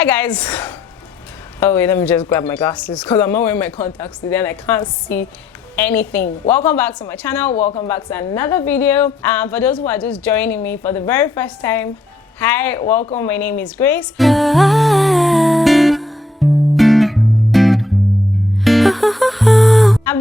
Hi guys. Oh wait, let me just grab my glasses because I'm not wearing my contacts today and I can't see anything. Welcome back to my channel. Welcome back to another video. For those who are just joining me for the very first time, hi, welcome. My name is Grace. I've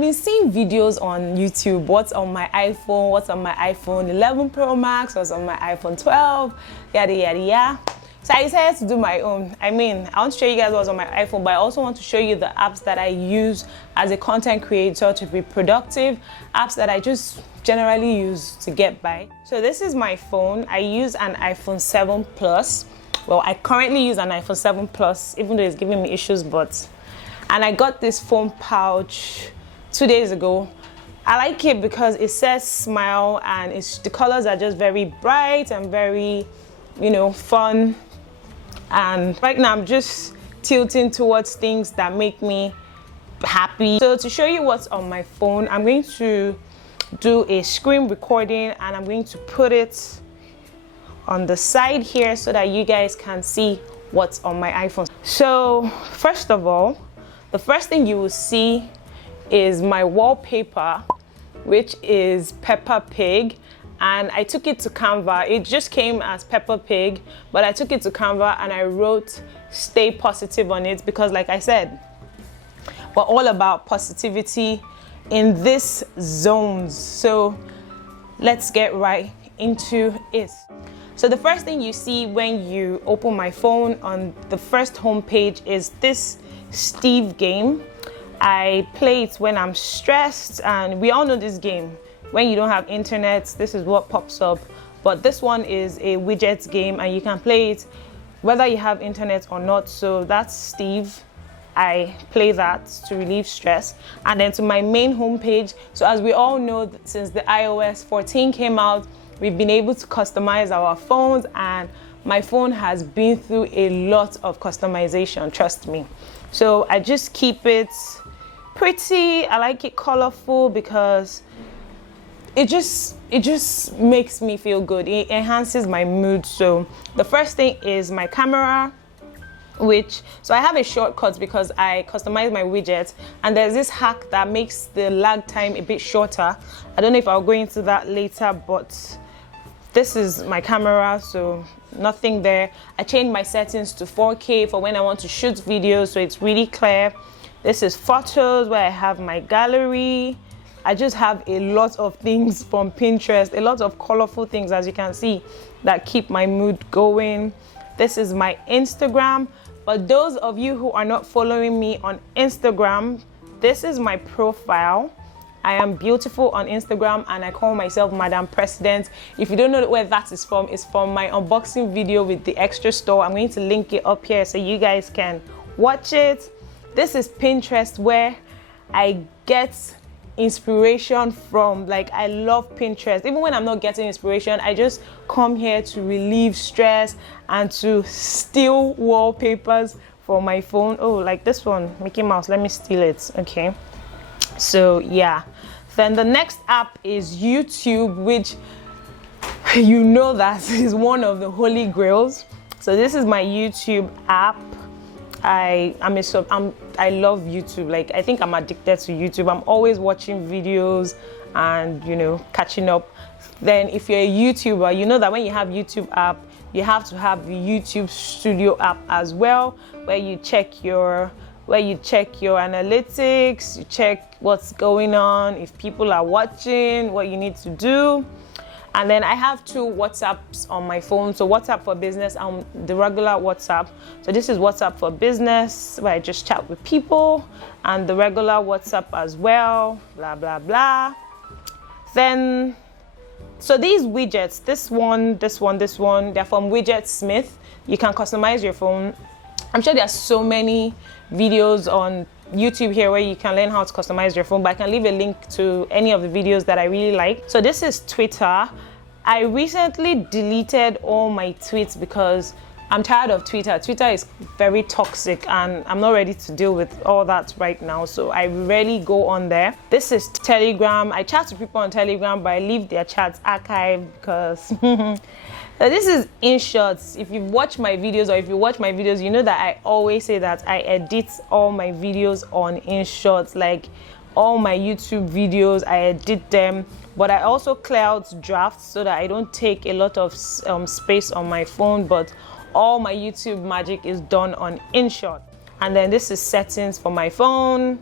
been seeing videos on YouTube, what's on my iPhone, what's on my iPhone 11 Pro Max, what's on my iPhone 12, yada yada yada. So I decided to do my own. I want to show you guys what's on my iPhone, but I also want to show you the apps that I use as a content creator to be productive, apps that I just generally use to get by. So this is my phone. I use an iPhone 7 Plus. Well, I currently use an iPhone 7 Plus, even though it's giving me issues, and I got this phone pouch 2 days ago. I like it because it says smile and the colors are just very bright and very, fun. And right now I'm just tilting towards things that make me happy. So to show you what's on my phone, I'm going to do a screen recording and I'm going to put it on the side here so that you guys can see what's on my iPhone. So first of all, the first thing you will see is my wallpaper, which is Peppa Pig. And I took it to Canva. It just came as Peppa Pig, but I took it to Canva and I wrote stay positive on it because, like I said, we're all about positivity in this zones. So let's get right into it. So the first thing you see when you open my phone on the first homepage is this Steve game. I play it when I'm stressed, and we all know this game. When you don't have internet, this is what pops up. But this one is a widgets game and you can play it whether you have internet or not. So that's Steve. I play that to relieve stress. And then to my main homepage. So as we all know, since the iOS 14 came out, we've been able to customize our phones, and my phone has been through a lot of customization, trust me. So I just keep it pretty. I like it colorful because it just makes me feel good. It enhances my mood. So the first thing is my camera, so I have a shortcut because I customize my widgets, and there's this hack that makes the lag time a bit shorter. I don't know if I'll go into that later, but this is my camera, so nothing there. I changed my settings to 4K for when I want to shoot videos, so it's really clear. This is photos where I have my gallery. I just have a lot of things from Pinterest, a lot of colorful things, as you can see, that keep my mood going. This is my Instagram. But those of you who are not following me on Instagram, this is my profile. I am beautiful on Instagram and I call myself Madam President. If you don't know where that is from, it's from my unboxing video with the extra store. I'm going to link it up here so you guys can watch it. This is Pinterest, where I get inspiration from. I love Pinterest. Even when I'm not getting inspiration, I just come here to relieve stress and to steal wallpapers for my phone. Oh, like this one, Mickey Mouse. Let me steal it. Okay. So yeah. Then the next app is YouTube, which that is one of the holy grails. So this is my YouTube app. I love YouTube. I think I'm addicted to YouTube. I'm always watching videos and catching up. Then if you're a YouTuber, you know that when you have YouTube app, you have to have the YouTube Studio app as well, where you check your analytics, you check what's going on, if people are watching, what you need to do. And then I have two WhatsApps on my phone. So WhatsApp for business and the regular WhatsApp. So this is WhatsApp for business, where I just chat with people, and the regular WhatsApp as well, blah, blah, blah. Then, so these widgets, this one, they're from Widget Smith. You can customize your phone. I'm sure there are so many videos on YouTube here where you can learn how to customize your phone, but I can leave a link to any of the videos that I really like. So this is Twitter. I recently deleted all my tweets because I'm tired of Twitter. Twitter is very toxic and I'm not ready to deal with all that right now, so I rarely go on there. This is Telegram. I chat to people on Telegram, but I leave their chats archived because So this is Inshot. If you've watched my videos, or if you watch my videos, you know that I always say that I edit all my videos on Inshot. Like all my YouTube videos, I edit them, but I also clear out drafts so that I don't take a lot of space on my phone. But all my YouTube magic is done on Inshot. And then this is settings for my phone,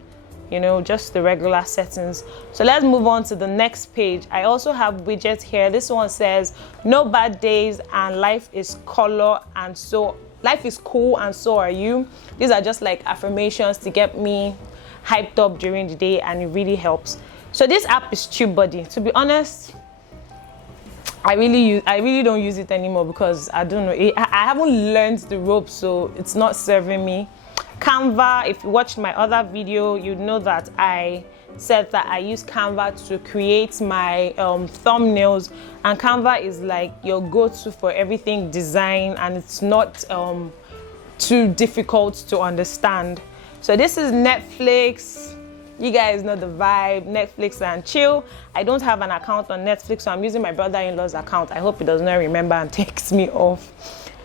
you know, just the regular settings. So let's move on to the next page. I also have widgets here. This one says no bad days and life is color, and so life is cool and so are you. These are just like affirmations to get me hyped up during the day, and it really helps. So this app is TubeBuddy. To be honest, I really don't use it anymore because I don't know, I haven't learned the ropes, so it's not serving me. Canva, if you watched my other video, you know that I said that I use Canva to create my thumbnails, and Canva is like your go-to for everything design, and it's not too difficult to understand. So this is Netflix. You guys know the vibe, Netflix and chill. I don't have an account on Netflix, so I'm using my brother-in-law's account. I hope he does not remember and takes me off.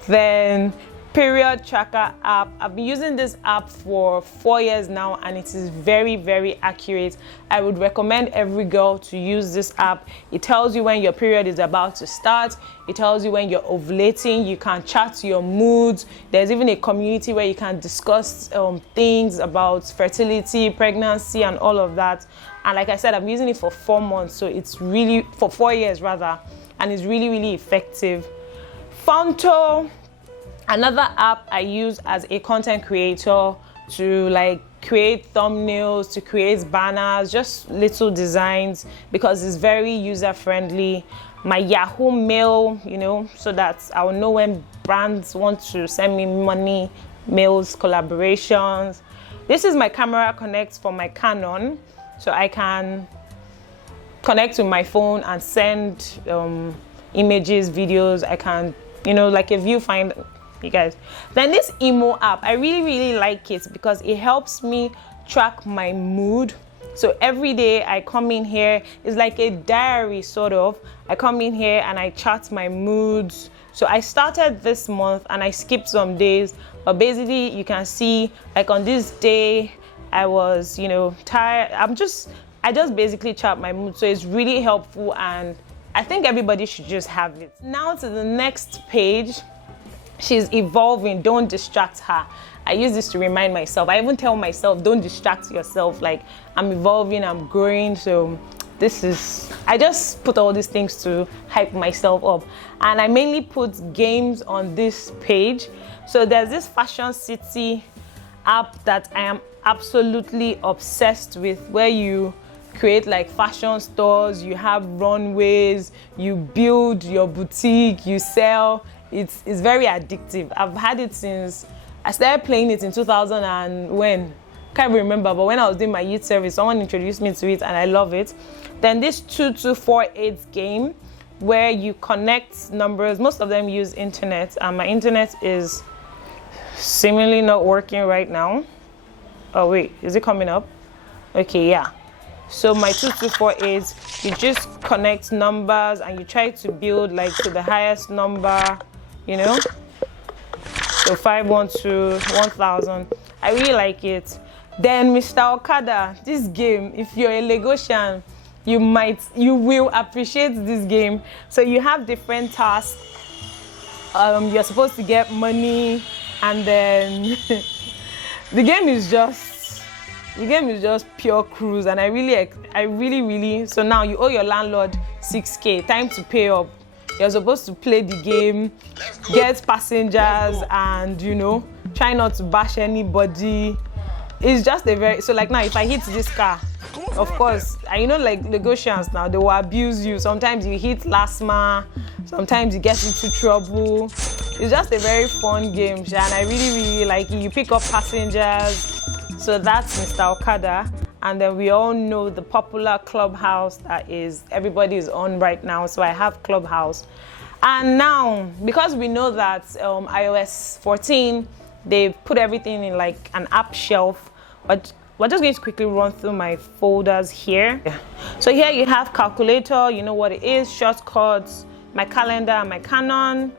Then period tracker app. I've been using this app for 4 years now, and it is very, very accurate. I would recommend every girl to use this app. It tells you when your period is about to start. It tells you when you're ovulating. You can chart your moods. There's even a community where you can discuss things about fertility, pregnancy, and all of that. And like I said, I'm using it for 4 months, so it's really, for 4 years rather, and it's really, really effective. Fonto, another app I use as a content creator to like create thumbnails, to create banners, just little designs, because it's very user friendly. My Yahoo Mail, you know, so that I'll know when brands want to send me money, mails, collaborations. This is my camera connect for my Canon, so I can connect to my phone and send images, videos. I can, you know, like a viewfinder, you guys. Then this Emo app, I really like it because it helps me track my mood. So every day I come in here, it's like a diary sort of. I come in here and I chart my moods. So I started this month and I skipped some days, but basically you can see like on this day I was, you know, tired. I just basically chart my mood. So it's really helpful, and I think everybody should just have it. Now to the next page. She's evolving, don't distract her. I use this to remind myself. I even tell myself, don't distract yourself. Like, I'm evolving, I'm growing. So this is, I just put all these things to hype myself up. And I mainly put games on this page. So there's this Fashion City app that I am absolutely obsessed with, where you create like fashion stores, you have runways, you build your boutique, you sell. It's very addictive. I've had it since I started playing it in 2000 and when? Can't remember, but when I was doing my youth service, someone introduced me to it and I love it. Then this 2248 game where you connect numbers. Most of them use internet, and my internet is seemingly not working right now. Oh wait, is it coming up? Okay, yeah. So my 2248, you just connect numbers and you try to build like to the highest number, you know. So 512, 1000. I really like it. Then Mr. Okada, this game, if you're a Lagosian, you will appreciate this game. So you have different tasks. You're supposed to get money, and then the game is just pure cruise, and I really, so now you owe your landlord 6K, time to pay up. You're supposed to play the game, get passengers, and you know, try not to bash anybody. It's just a very, so like now if I hit this car, of course, and you know, like Lagosians now, they will abuse you. Sometimes you hit LASMA, sometimes you get into trouble. It's just a very fun game, and I really like it. You pick up passengers. So that's Mr. Okada. And then we all know the popular Clubhouse that is everybody is on right now. So I have Clubhouse. And now, because we know that iOS 14, they've put everything in like an app shelf, but we're just going to quickly run through my folders here. Yeah. So here you have calculator, you know what it is, shortcuts, my calendar, and my Canon.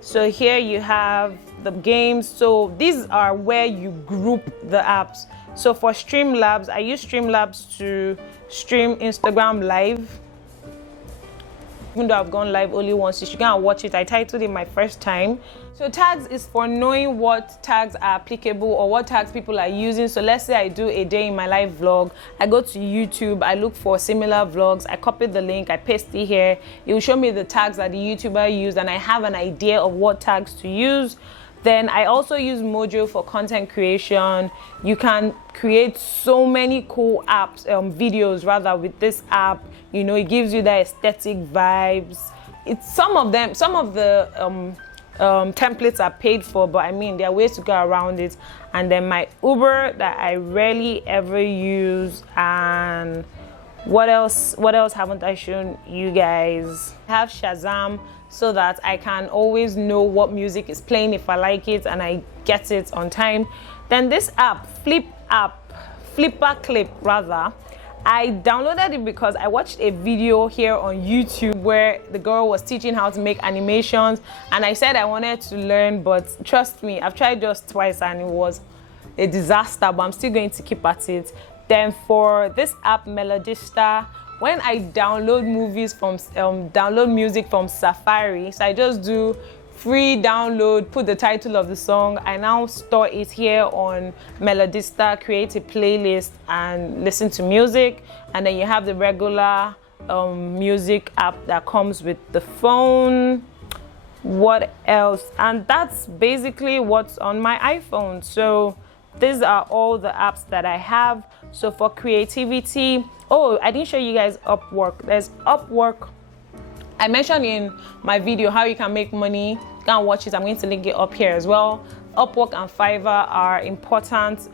So here you have the games. So these are where you group the apps. So for Streamlabs, I use Streamlabs to stream Instagram live. Even though I've gone live only once, you should go and watch it. I titled it my first time. So tags is for knowing what tags are applicable or what tags people are using. So let's say I do a day in my life vlog. I go to YouTube, I look for similar vlogs, I copy the link, I paste it here. It will show me the tags that the YouTuber used, and I have an idea of what tags to use. Then I also use Mojo for content creation. You can create so many cool apps, videos rather, with this app. You know, it gives you the aesthetic vibes. It's some of the templates are paid for, but I mean, there are ways to go around it. And then my Uber that I rarely ever use. And what else haven't I shown you guys? I have Shazam, so that I can always know what music is playing if I like it, and I get it on time. Then this app, Flipper Clip rather, I downloaded it because I watched a video here on YouTube where the girl was teaching how to make animations, and I said I wanted to learn, but trust me, I've tried just twice and it was a disaster, but I'm still going to keep at it. Then for this app, Melodista, when I download music from Safari, so I just do free download, put the title of the song. I now store it here on Melodista, create a playlist and listen to music. And then you have the regular music app that comes with the phone. What else? And that's basically what's on my iPhone. So these are all the apps that I have. So for creativity, oh, I didn't show you guys Upwork. There's Upwork. I mentioned in my video how you can make money. Go and watch it. I'm going to link it up here as well. Upwork and Fiverr are important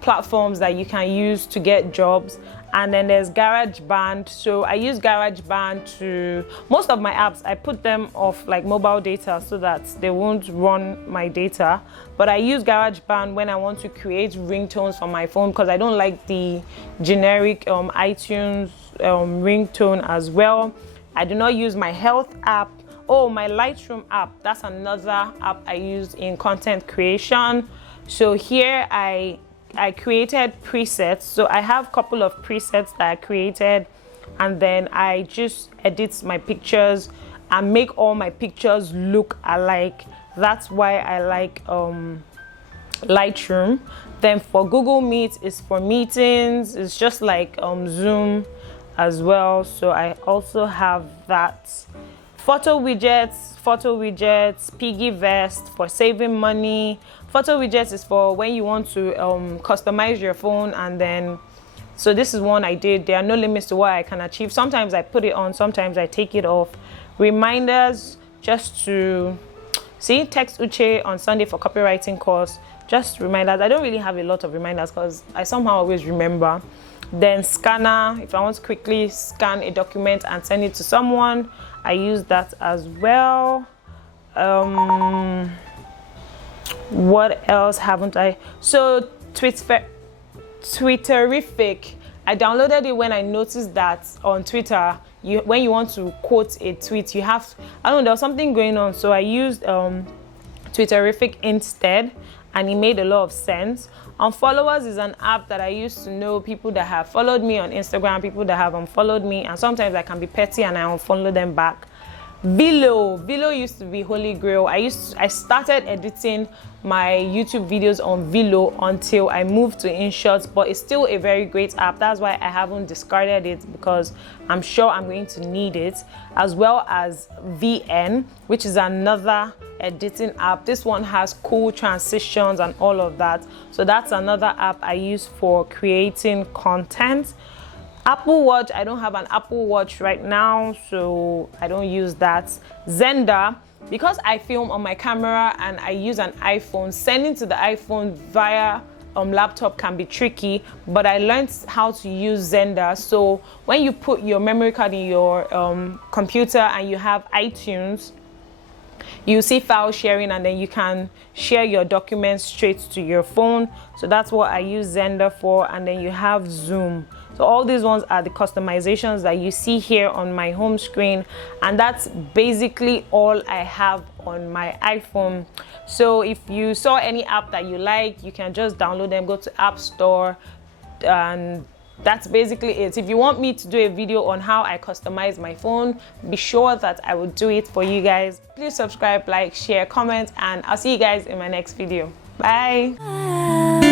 platforms that you can use to get jobs. And then there's GarageBand. So I use GarageBand to, most of my apps, I put them off like mobile data so that they won't run my data. But I use GarageBand when I want to create ringtones for my phone, because I don't like the generic iTunes ringtone as well. I do not use my health app. Oh, my Lightroom app, that's another app I use in content creation. So here I created presets. So I have a couple of presets that I created, and then I just edit my pictures and make all my pictures look alike. That's why I like Lightroom. Then for Google Meet is for meetings. It's just like Zoom as well. So I also have that. Photo widgets, Piggy Vest for saving money. Photo widgets is for when you want to customize your phone, and then, so this is one I did. There are no limits to what I can achieve. Sometimes I put it on, sometimes I take it off. Reminders, just to see, text Uche on Sunday for copywriting course. Just reminders. I don't really have a lot of reminders because I somehow always remember. Then scanner, if I want to quickly scan a document and send it to someone, I use that as well. What else haven't I? So Twitterific, I downloaded it when I noticed that on Twitter, when you want to quote a tweet, you have, I don't know, there was something going on, so I used Twitterific instead, and it made a lot of sense. Unfollowers is an app that I used to know people that have followed me on Instagram, people that have unfollowed me, and sometimes I can be petty and I unfollow them back. Velo used to be holy grail. I started editing my YouTube videos on Velo until I moved to Inshot, but it's still a very great app. That's why I haven't discarded it, because I'm sure I'm going to need it, as well as VN, which is another editing app. This one has cool transitions and all of that. So that's another app I use for creating content. Apple Watch, I don't have an Apple Watch right now, so I don't use that. Xender, because I film on my camera and I use an iPhone, sending to the iPhone via laptop can be tricky, but I learned how to use Xender. So when you put your memory card in your computer and you have iTunes, you see file sharing, and then you can share your documents straight to your phone. So that's what I use Xender for. And then you have Zoom. So all these ones are the customizations that you see here on my home screen, and that's basically all I have on my iPhone. So if you saw any app that you like, you can just download them, go to App Store, and that's basically it. If you want me to do a video on how I customize my phone, be sure that I will do it for you guys. Please subscribe, like, share, comment, and I'll see you guys in my next video. Bye.